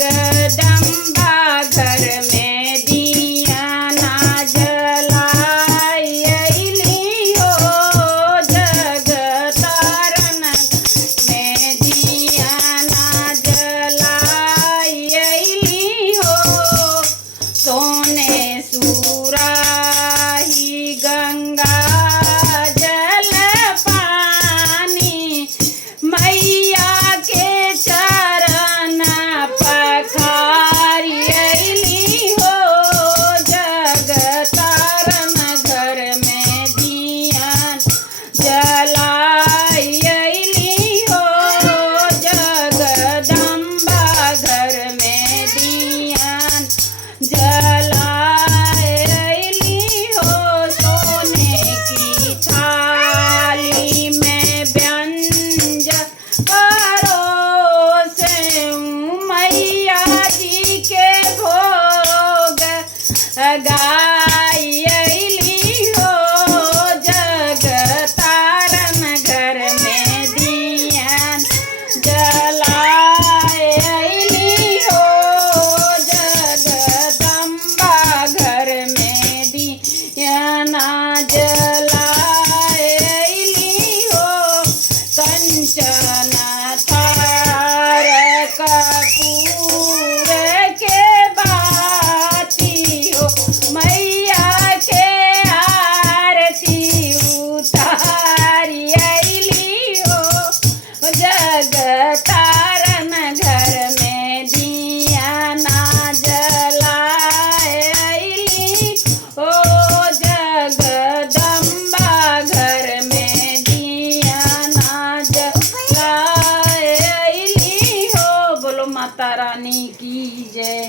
जगदम्बा घर में दिया ना जलाई अइली हो। जगतारन में दिया ना जलाई अइली हो। सोने सुराही गंगा जल पानी मैया के चरण पखारी अइली हो। जगतारन घर में दिया जलाई अइली हो। जगदम्बा घर में दिया जलाए अइली हो। सोने की थाली में व्यंजन परोसे मैया जी के भोग गाई अइली हो। जगतारन घर में दिया जलाए अइली हो। जगदम्बा घर में दिया ना जलाए अइली हो। कंचन थार कपूर के बाती हो मैया के आरती उतारी अइली हो। जगतारन घर में दिया ना जलाए अइली हो। जगदम्बा घर में दिया ना जलाए अइली हो। बोलो माता रानी की जय।